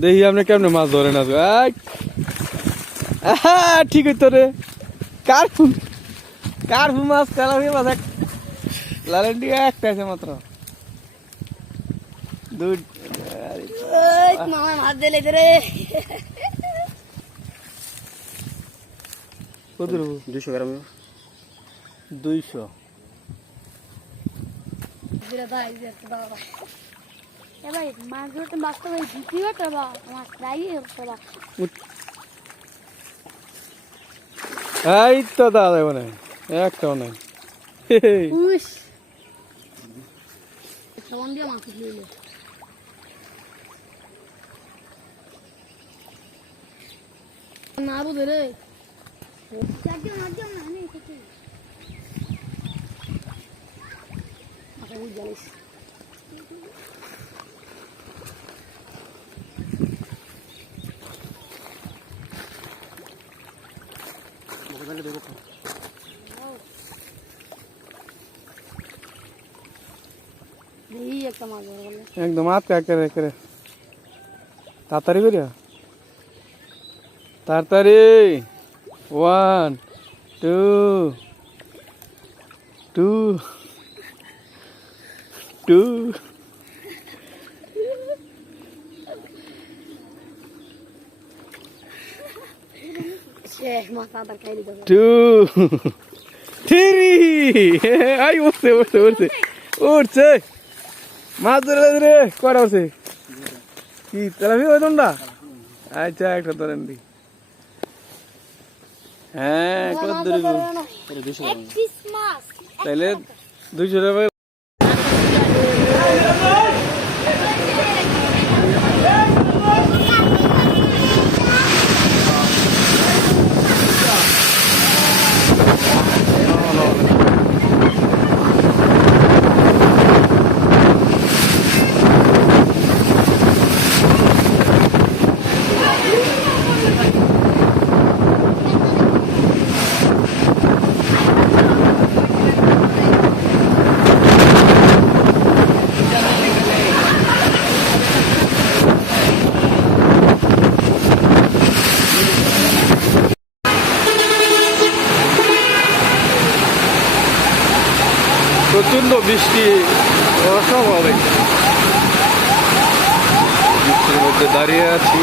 দেখি আপনি কেমনে মাছ ধরেন! আহা, ঠিক হইতো রে। কার্পু কার্পু মাছ? তেলাপিয়া মাছ? এক একটা আছে মাত্র। দুই মাছ দিলে রে। কত দুশো গ্রাম। দুইশো। দিলে ভাই দিলে বাবা এ ভাই মাছ ধরতে বাস্তব ভাই বিক্রি করতে বা মাছ প্রায় করতে বা এই তো দাদা মানে একটাও নাই। উস। সাবান দিয়ে মাছ দিলে না বুঝে রে। না জাগিও না আমি কিছু আচ্ছা বুঝ জানিস এই একটা মাছ ধরে গেল একদম আটকা করে করে তাড়াতাড়ি করিয়া তাড়াতাড়ি one two two two three I উঠছে উঠছে উঠছে উঠছে মাছ ধরে ধরে কটা উঠছে কি তেলাপি ওই তোমরা আচ্ছা একটা ধরেন দি হ্যাঁ কত পিস দুইশো টাকা প্রচণ্ড বৃষ্টি অস্বাভাবিক বৃষ্টির মধ্যে দাঁড়িয়ে আছি।